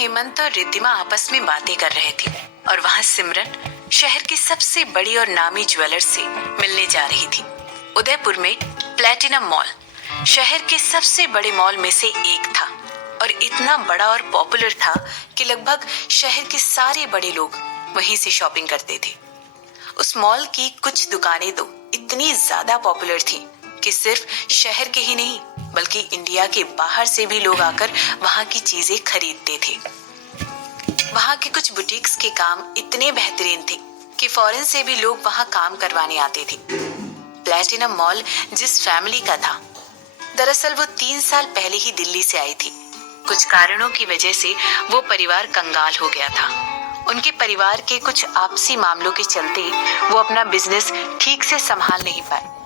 हेमंत और रिद्धिमा आपस में बातें कर रहे थे और वहाँ सिमरन शहर की सबसे बड़ी और नामी ज्वेलर से मिलने जा रही थी। उदयपुर में प्लैटिनम मॉल शहर के सबसे बड़े मॉल में से एक था और इतना बड़ा और पॉपुलर था कि लगभग शहर के सारे बड़े लोग वहीं से शॉपिंग करते थे। उस मॉल की कुछ दुकानें तो इतनी ज्यादा पॉपुलर थी कि सिर्फ शहर के ही नहीं बल्कि इंडिया के बाहर से भी लोग आकर वहां की चीजें खरीदते थे। वहां के कुछ बुटीक्स के काम इतने बेहतरीन थे कि फॉरेन से भी लोग वहां काम करवाने आते थे। प्लैटिनम मॉल जिस फैमिली का था, दरअसल वो 3 साल पहले ही दिल्ली से आई थी। कुछ कारणों की वजह से वो परिवार कंगाल हो गया था। उनके परिवार के कुछ आपसी मामलों के चलते वो अपना बिजनेस ठीक से संभाल नहीं पाए।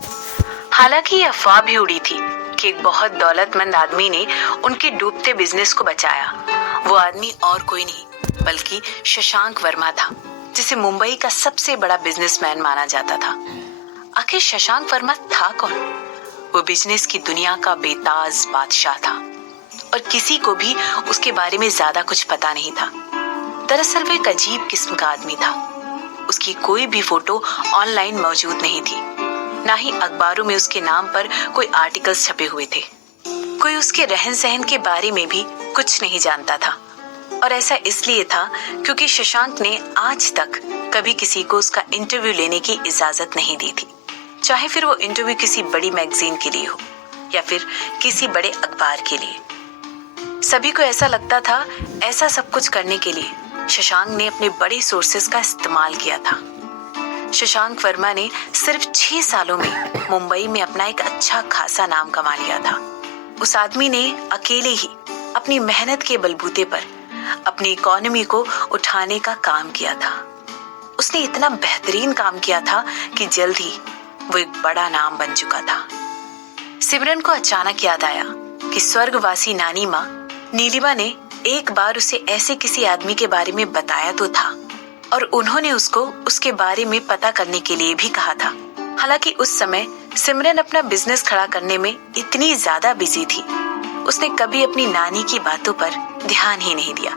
हालांकि ये अफवाह भी उड़ी थी कि एक बहुत दौलतमंद आदमी ने उनके डूबते बिजनेस को बचाया। वो आदमी और कोई नहीं बल्कि शशांक वर्मा था, जिसे मुंबई का सबसे बड़ा बिजनेसमैन माना जाता था। आखिर शशांक वर्मा था कौन? वो बिजनेस की दुनिया का बेताज बादशाह था और किसी को भी उसके बारे में ज्यादा कुछ पता नहीं था। दरअसल वो एक अजीब किस्म का आदमी था। उसकी कोई भी फोटो ऑनलाइन मौजूद नहीं थी, ना ही अखबारों में उसके नाम पर कोई आर्टिकल्स छपे हुए थे। कोई उसके रहन सहन के बारे में भी कुछ नहीं जानता था और ऐसा इसलिए था क्योंकि शशांक ने आज तक कभी किसी को उसका इंटरव्यू लेने की इजाजत नहीं दी थी, चाहे फिर वो इंटरव्यू किसी बड़ी मैगजीन के लिए हो या फिर किसी बड़े अखबार के लिए। सभी को ऐसा लगता था ऐसा सब कुछ करने के लिए शशांक ने अपने बड़े सोर्सेस का इस्तेमाल किया था। शशांक वर्मा ने सिर्फ 6 सालों में मुंबई में अपना एक अच्छा खासा नाम कमा लिया था। उस आदमी ने अकेले ही अपनी मेहनत के बलबूते पर अपनी इकोनॉमी को उठाने का काम किया था। उसने इतना बेहतरीन काम किया था कि जल्द ही वो एक बड़ा नाम बन चुका था। सिमरन को अचानक याद आया कि स्वर्गवासी नानी माँ नीलिमा ने एक बार उसे ऐसे किसी आदमी के बारे में बताया तो था और उन्होंने उसको उसके बारे में पता करने के लिए भी कहा था। हालांकि उस समय सिमरन अपना बिजनेस खड़ा करने में इतनी ज्यादा बिजी थी, उसने कभी अपनी नानी की बातों पर ध्यान ही नहीं दिया।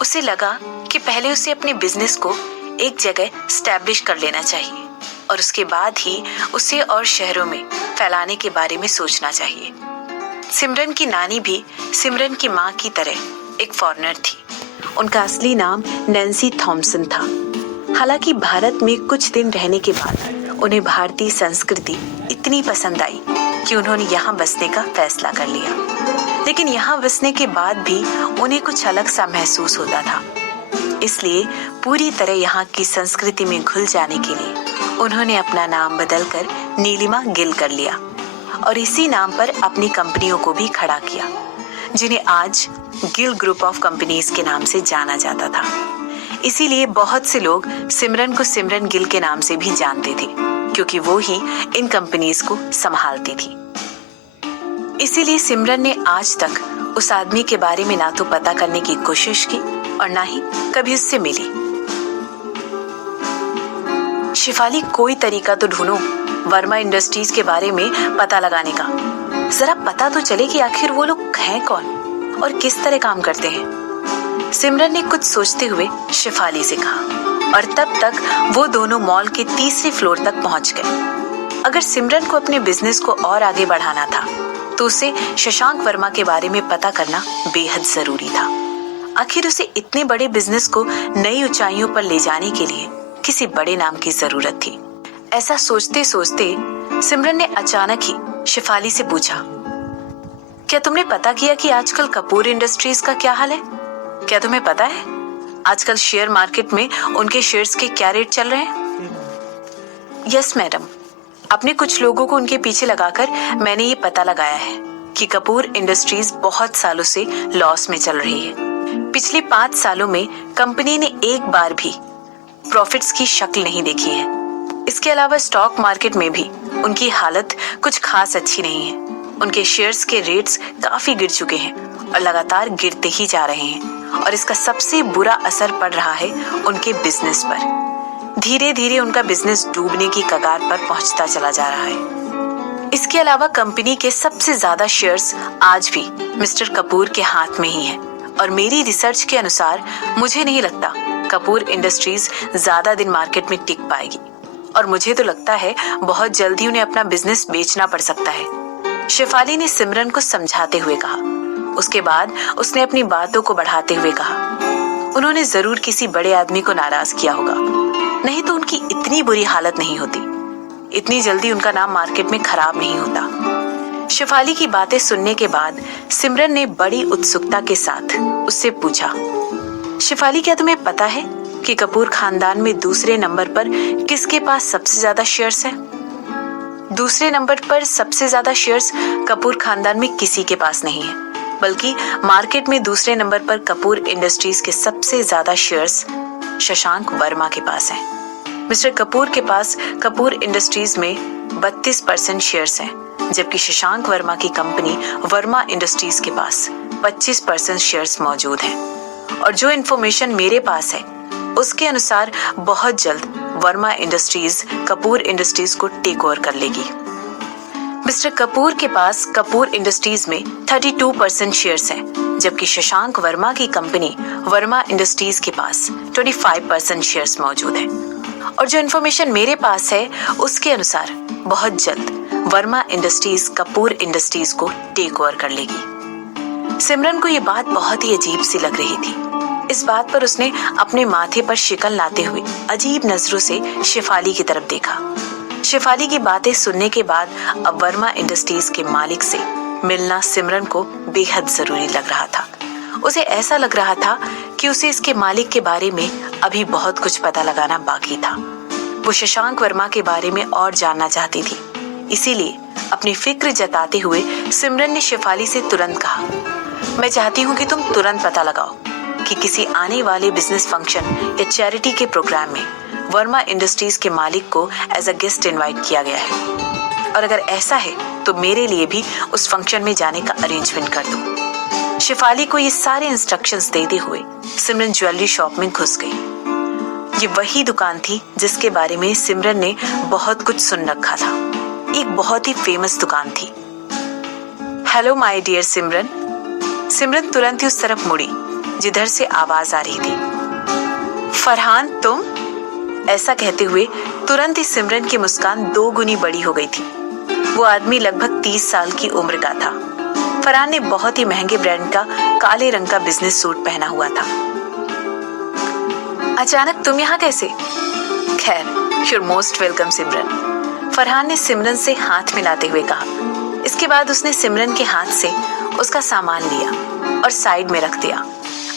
उसे लगा कि पहले उसे अपने बिजनेस को एक जगह स्टैब्लिश कर लेना चाहिए और उसके बाद ही उसे और शहरों में फैलाने के बारे में सोचना चाहिए। सिमरन की नानी भी सिमरन की माँ की तरह एक फॉरेनर थी। उनका असली नाम नैन्सी थॉम्पसन था। हालांकि भारत में कुछ दिन रहने के बाद उन्हें भारतीय संस्कृति इतनी पसंद आई कि उन्होंने यहाँ बसने का फैसला कर लिया। लेकिन यहाँ बसने के बाद भी उन्हें कुछ अलग सा महसूस होता था, इसलिए पूरी तरह यहाँ की संस्कृति में घुल जाने के लिए उन्होंने अपना नाम बदलकर नीलिमा गिल कर लिया और इसी नाम पर अपनी कंपनियों को भी खड़ा किया, जिन्हें आज गिल ग्रुप ऑफ कंपनीज के नाम से जाना जाता था। इसीलिए बहुत से लोग सिमरन को सिमरन गिल के नाम से भी जानते थे, क्योंकि वो ही इन कंपनीज को संभालती थी। इसीलिए सिमरन ने आज तक उस आदमी के बारे में ना तो पता करने की कोशिश की और ना ही कभी उससे मिली। शिफाली, कोई तरीका तो ढूंढो वर्मा इंडस्ट्रीज के बारे में पता लगाने का। जरा पता तो चले कि आखिर वो लोग हैं कौन और किस तरह काम करते हैं। सिमरन ने कुछ सोचते हुए शिफाली से कहा और तब तक वो दोनों मॉल के 3रे फ्लोर तक पहुंच गए। अगर सिमरन को अपने बिजनेस को और आगे बढ़ाना था तो उसे शशांक वर्मा के बारे में पता करना बेहद जरूरी था। आखिर उसे इतने बड़े बिजनेस को नई ऊंचाइयों पर ले जाने के लिए किसी बड़े नाम की जरूरत थी। ऐसा सोचते सोचते सिमरन ने अचानक ही शिफाली से पूछा, क्या तुमने पता किया कि आजकल कपूर इंडस्ट्रीज का क्या हाल है? क्या तुम्हें पता है आजकल शेयर मार्केट में उनके शेयर्स के क्या रेट चल रहे हैं? यस मैडम, अपने कुछ लोगों को उनके पीछे लगाकर मैंने ये पता लगाया है कि कपूर इंडस्ट्रीज बहुत सालों से लॉस में चल रही है। पिछले 5 सालों में कंपनी ने एक बार भी प्रॉफिट्स की शक्ल नहीं देखी है। इसके अलावा स्टॉक मार्केट में भी उनकी हालत कुछ खास अच्छी नहीं है। उनके शेयर्स के रेट्स काफी गिर चुके हैं और लगातार गिरते ही जा रहे हैं और इसका सबसे बुरा असर पड़ रहा है उनके बिजनेस पर। धीरे धीरे उनका बिजनेस डूबने की कगार पर पहुंचता चला जा रहा है। इसके अलावा कंपनी के सबसे ज्यादा शेयर्स आज भी मिस्टर कपूर के हाथ में ही हैं और मेरी रिसर्च के अनुसार मुझे नहीं लगता कपूर इंडस्ट्रीज ज्यादा दिन मार्केट में टिक पाएगी, और मुझे तो लगता है बहुत जल्दी उन्हें अपना बिजनेस बेचना पड़ सकता है। शेफाली ने सिमरन को समझाते हुए कहा। उसके बाद उसने अपनी बातों को बढ़ाते हुए कहा, उन्होंने जरूर किसी बड़े आदमी को नाराज किया होगा, नहीं तो उनकी इतनी बुरी हालत नहीं होती। इतनी जल्दी उनका नाम मार्केट में खराब नहीं होता। शेफाली की बातें सुनने के बाद सिमरन ने बड़ी उत्सुकता के साथ उससे पूछा, शेफाली क्या तुम्हें पता है कि कपूर खानदान में दूसरे नंबर पर किसके पास सबसे ज्यादा शेयर्स है? दूसरे नंबर पर सबसे ज्यादा शेयर्स कपूर खानदान में किसी के पास नहीं है, बल्कि मार्केट में दूसरे नंबर पर कपूर इंडस्ट्रीज के सबसे ज्यादा शेयर्स शशांक वर्मा के पास हैं। मिस्टर कपूर के पास कपूर इंडस्ट्रीज में 32% शेयर्स हैं, जबकि शशांक वर्मा की कंपनी वर्मा इंडस्ट्रीज के पास 25% शेयर्स मौजूद हैं। और जो इन्फॉर्मेशन मेरे पास है उसके अनुसार बहुत जल्द वर्मा इंडस्ट्रीज कपूर इंडस्ट्रीज को टेक ओवर कर लेगी। मिस्टर कपूर के पास कपूर इंडस्ट्रीज में 32% शेयर्स हैं, जबकि शशांक वर्मा की कंपनी वर्मा इंडस्ट्रीज के पास 25% शेयर्स मौजूद हैं। और जो इन्फॉर्मेशन मेरे पास है उसके अनुसार बहुत जल्द वर्मा इंडस्ट्रीज कपूर इंडस्ट्रीज को टेक ओवर कर लेगी। सिमरन को ये बात बहुत ही अजीब सी लग रही थी। इस बात पर उसने अपने माथे पर शिकन लाते हुए अजीब नजरों से शेफाली की तरफ देखा। शेफाली की बातें सुनने के बाद अब वर्मा इंडस्ट्रीज के मालिक से मिलना सिमरन को बेहद जरूरी लग रहा था। उसे ऐसा लग रहा था कि उसे इसके मालिक के बारे में अभी बहुत कुछ पता लगाना बाकी था। वो शशांक वर्मा के बारे में और जानना चाहती थी। इसीलिए अपनी फिक्र जताते हुए सिमरन ने शेफाली से तुरंत कहा, मैं चाहती हूँ कि तुम तुरंत पता लगाओ कि किसी आने वाले बिजनेस फंक्शन या चैरिटी के प्रोग्राम में वर्मा इंडस्ट्रीज के मालिक को एज अ गेस्ट इनवाइट किया गया है, और अगर ऐसा है तो मेरे लिए भी उस फंक्शन में जाने का अरेंजमेंट कर दो। शेफाली को ये सारे इंस्ट्रक्शंस देते हुए सिमरन ज्वेलरी शॉप में घुस गई। ये वही दुकान थी जिसके बारे में सिमरन ने बहुत कुछ सुन रखा था। एक बहुत ही फेमस दुकान थी। हेलो माय डियर सिमरन। सिमरन तुरंत ही उस तरफ मुड़ी जिधर से आवाज आ रही थी। फरहान तुम? ऐसा कहते हुए तुरंत ही सिमरन की मुस्कान 2 गुनी बड़ी हो गई थी। वो आदमी लगभग 30 साल की उम्र का था। फरहान ने बहुत ही महंगे ब्रांड का काले रंग का बिजनेस सूट पहना हुआ था। अचानक तुम यहाँ कैसे? खैर, you're मोस्ट वेलकम सिमरन, फरहान ने सिमरन से हाथ मिलाते हुए कहा। इसके बाद उसने सिमरन के हाथ से उसका सामान लिया और साइड में रख दिया।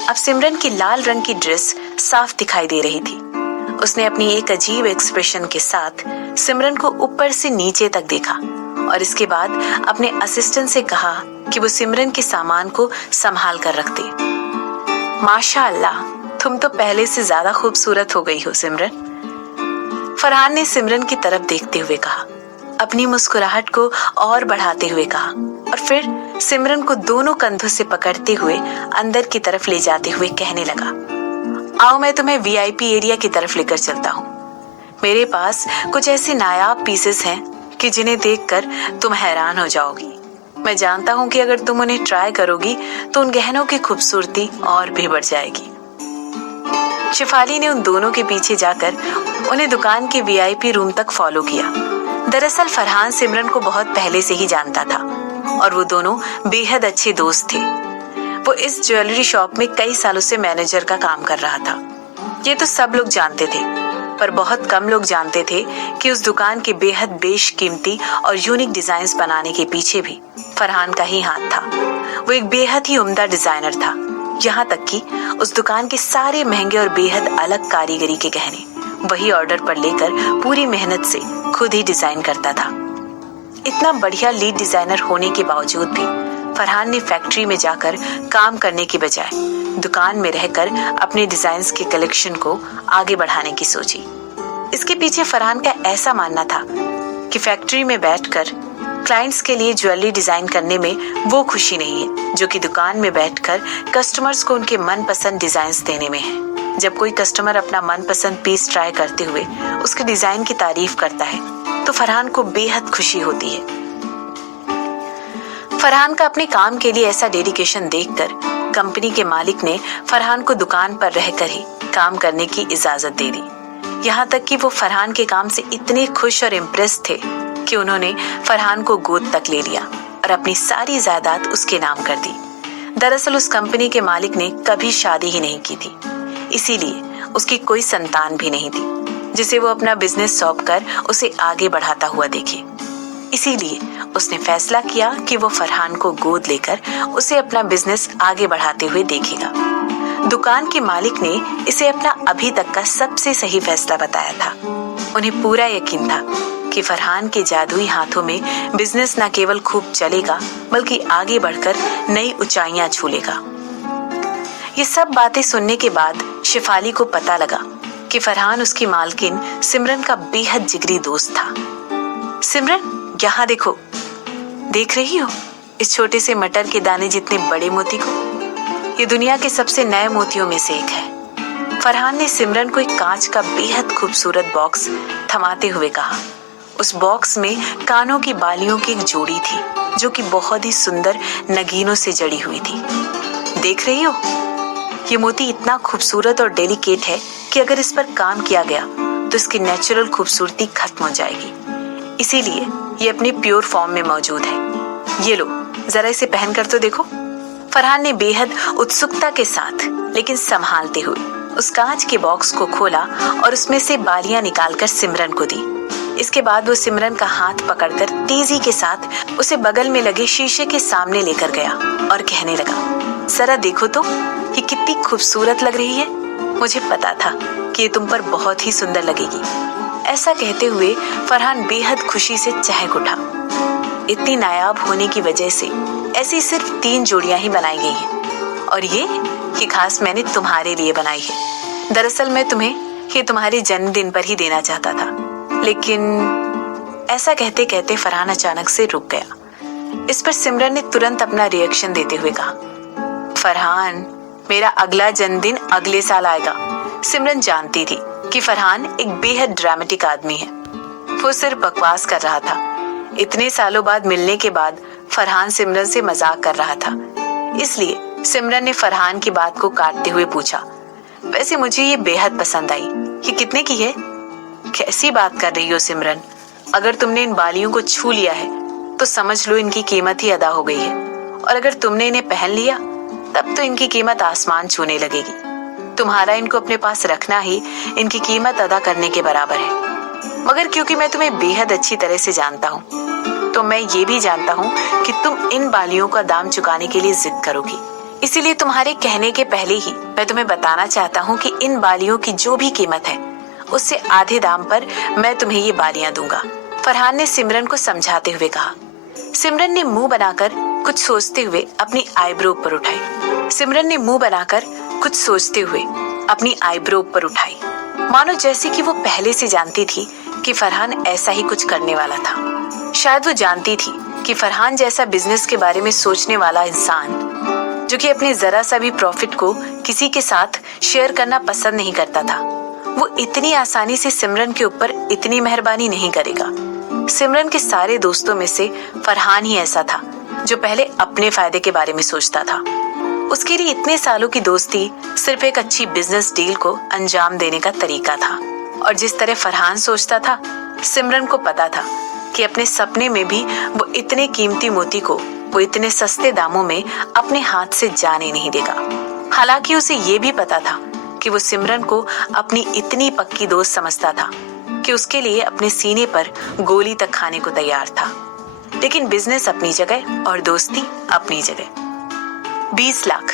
अब सिमरन की लाल रंग की ड्रेस साफ दिखाई दे रही थी। उसने अपनी एक अजीब एक्सप्रेशन के साथ सिमरन को ऊपर से नीचे तक देखा और इसके बाद अपने असिस्टेंट से कहा कि वो सिमरन के सामान को संभाल कर रख दे। माशाअल्लाह, तुम तो पहले से ज्यादा खूबसूरत हो गई हो सिमरन, फरहान ने सिमरन की तरफ देखते हुए कहा, अपनी मुस्कुराहट को और बढ़ाते हुए कहा, और फिर सिमरन को दोनों कंधों से पकड़ते हुए अंदर की तरफ ले जाते हुए कहने लगा, आओ मैं तुम्हें वीआईपी एरिया की तरफ लेकर चलता हूँ। मेरे पास कुछ ऐसे नायाब पीसेस हैं कि जिन्हें देखकर तुम हैरान हो जाओगी। मैं जानता हूँ कि अगर तुम उन्हें ट्राई करोगी तो उन गहनों की खूबसूरती और भी बढ़ जाएगी। शेफाली ने उन दोनों के पीछे जाकर उन्हें दुकान के वीआईपी रूम तक फॉलो किया। दरअसल फरहान सिमरन को बहुत पहले से ही जानता था और वो दोनों बेहद अच्छे दोस्त थे। वो इस ज्वेलरी शॉप में कई सालों से मैनेजर का काम कर रहा था। ये तो सब लोग जानते थे, पर बहुत कम लोग जानते थे कि उस दुकान के बेहद बेशकीमती और यूनिक डिजाइन्स बनाने के पीछे भी फरहान का ही हाथ था। वो एक बेहद ही उम्दा डिजाइनर था, यहाँ तक कि उस दुकान के सारे महंगे और बेहद अलग कारीगरी के गहने वही ऑर्डर पर लेकर पूरी मेहनत से खुद ही डिजाइन करता था। इतना बढ़िया लीड डिजाइनर होने के बावजूद भी फरहान ने फैक्ट्री में जाकर काम करने की बजाय दुकान में रहकर अपने डिजाइन्स के कलेक्शन को आगे बढ़ाने की सोची। इसके पीछे फरहान का ऐसा मानना था कि फैक्ट्री में बैठकर क्लाइंट्स के लिए ज्वेलरी डिजाइन करने में वो खुशी नहीं है जो कि दुकान में बैठकर कस्टमर्स को उनके मनपसंद डिजाइन्स देने में है। जब कोई कस्टमर अपना मनपसंद पीस ट्राई करते हुए उसके डिजाइन की तारीफ करता है तो फरहान को बेहद खुशी होती है। फरहान का अपने काम के लिए ऐसा डेडिकेशन देखकर कंपनी के मालिक ने फरहान को दुकान पर रहकर ही काम करने की इजाजत दे दी। यहाँ तक कि वो फरहान के काम से इतने खुश और इम्प्रेस थे कि उन्होंने फरहान को गोद तक ले लिया और अपनी सारी जायदाद उसके नाम कर दी। दरअसल उस कंपनी के मालिक ने कभी शादी ही नहीं की थी, इसीलिए उसकी कोई संतान भी नहीं थी जिसे वो अपना बिजनेस सौंप कर उसे आगे बढ़ाता हुआ देखे। इसीलिए उसने फैसला किया कि वो फरहान को गोद लेकर उसे अपना बिजनेस आगे बढ़ाते हुए देखेगा। दुकान के मालिक ने इसे अपना अभी तक का सबसे सही फैसला बताया था। उन्हें पूरा यकीन था कि फरहान के जादुई हाथों में बिजनेस न केवल खूब चलेगा बल्कि आगे बढ़कर नई ऊंचाइयां छू लेगा। ये सब बातें सुनने के बाद शेफाली को पता लगा कि फरहान उसकी मालकिन सिमरन का बेहद जिगरी दोस्त था। सिमरन, यहाँ देखो, देख रही हो इस छोटे से मटर के दाने जितने बड़े मोती को? ये दुनिया के सबसे नए मोतियों में से एक है। फरहान ने सिमरन को एक कांच का बेहद खूबसूरत बॉक्स थमाते हुए कहा। उस बॉक्स में कानों की बालियों की एक जोड़ी थी जो कि बहुत ही सुंदर नगीनों से जड़ी हुई थी। देख रही हो, ये मोती इतना खूबसूरत और डेलिकेट है कि अगर इस पर काम किया गया तो इसकी नेचुरल खूबसूरती खत्म हो जाएगी। इसीलिए ये अपने प्योर फॉर्म में मौजूद है। ये लो, जरा इसे पहनकर तो देखो। फरहान ने बेहद उत्सुकता के साथ लेकिन संभालते हुए उस कांच के बॉक्स को खोला और उसमें से बालियां निकालकर सिमरन को दी। इसके बाद वो सिमरन का हाथ पकड़कर तेजी के साथ उसे बगल में लगे शीशे के सामने लेकर गया और कहने लगा, जरा देखो तो, ये कितनी खूबसूरत लग रही है। मुझे पता था कि ये तुम पर बहुत ही सुंदर लगेगी। ऐसा कहते हुए फरहान बेहद खुशी से चहक उठा। इतनी नायाब होने की वजह से ऐसी सिर्फ 3 जोड़ियां ही बनाई गई हैं और ये खास मैंने तुम्हारे लिए बनाई है। दरअसल मैं तुम्हें ये तुम्हारे जन्मदिन पर ही देना चाहता था, लेकिन ऐसा कहते कहते फरहान अचानक से रुक गया। इस पर सिमरन ने तुरंत अपना रिएक्शन देते हुए कहा, फरहान, मेरा अगला जन्मदिन अगले साल आएगा। सिमरन जानती थी कि फरहान एक बेहद ड्रामेटिक आदमी है। वो सिर्फ बकवास कर रहा था। इतने सालों बाद मिलने के बाद फरहान सिमरन से मजाक कर रहा था। इसलिए सिमरन ने फरहान की बात को काटते हुए पूछा, वैसे मुझे ये बेहद पसंद आई। ये कितने की है? कैसी बात कर रही हो सिमरन? अगर तुमने इन बालियों को छू लिया है तो समझ लो इनकी कीमत ही अदा हो गई है, और अगर तुमने इन्हें पहन लिया तब तो इनकी कीमत आसमान छूने लगेगी। तुम्हारा इनको अपने पास रखना ही इनकी कीमत अदा करने के बराबर है। मगर क्योंकि मैं तुम्हें बेहद अच्छी तरह से जानता हूँ तो मैं ये भी जानता हूँ कि तुम इन बालियों का दाम चुकाने के लिए जिद करोगी। इसीलिए तुम्हारे कहने के पहले ही मैं तुम्हें बताना चाहता हूँ कि इन बालियों की जो भी कीमत है उससे आधे दाम पर मैं तुम्हें ये बालियां दूंगा। फरहान ने सिमरन को समझाते हुए कहा। सिमरन ने मुंह बनाकर कुछ सोचते हुए अपनी आईब्रो पर उठाई। मानो जैसे कि वो पहले से जानती थी कि फरहान ऐसा ही कुछ करने वाला था। शायद वो जानती थी कि फरहान जैसा बिजनेस के बारे में सोचने वाला इंसान, जो कि अपने जरा सा भी प्रॉफिट को किसी के साथ शेयर करना पसंद नहीं करता था, वो इतनी आसानी से सिमरन के ऊपर इतनी मेहरबानी नहीं करेगा। सिमरन के सारे दोस्तों में से फरहान ही ऐसा था जो पहले अपने फायदे के बारे में सोचता था। उसके लिए इतने सालों की दोस्ती सिर्फ एक अच्छी बिजनेस डील को अंजाम देने का तरीका था। और जिस तरह फरहान सोचता था, सिमरन को पता था कि अपने सपने में भी वो इतने कीमती मोती को वो इतने सस्ते दामों में अपने हाथ से जाने नहीं देगा। हालांकि उसे ये भी पता था कि वो सिमरन को अपनी इतनी पक्की दोस्त समझता था कि उसके लिए अपने सीने पर गोली तक खाने को तैयार था। लेकिन बिजनेस अपनी जगह और दोस्ती अपनी जगह। 20 लाख,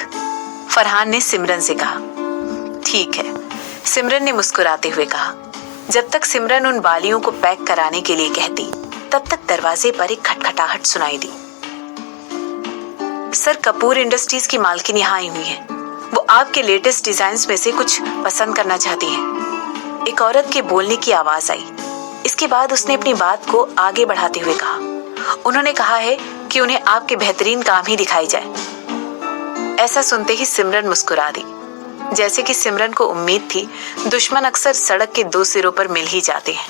फरहान ने सिमरन से कहा। ठीक है, सिमरन ने मुस्कुराते हुए कहा। जब तक सिमरन उन बालियों को पैक कराने के लिए कहती, तब तक दरवाजे पर एक खटखटाहट सुनाई दी। सर, कपूर इंडस्ट्रीज की मालकिन यहाँ आई हुई है। वो आपके लेटेस्ट डिजाइन्स में से कुछ पसंद करना चाहती हैं। एक औरत के बोलने की आवाज आई। इसके बाद उसने अपनी बात को आगे बढ़ाते हुए कहा, उन्होंने कहा है कि उन्हें आपके बेहतरीन काम ही दिखाई जाए। ऐसा सुनते ही सिमरन मुस्कुरा दी। जैसे कि सिमरन को उम्मीद थी, दुश्मन अक्सर सड़क के 2 सिरों पर मिल ही जाते हैं।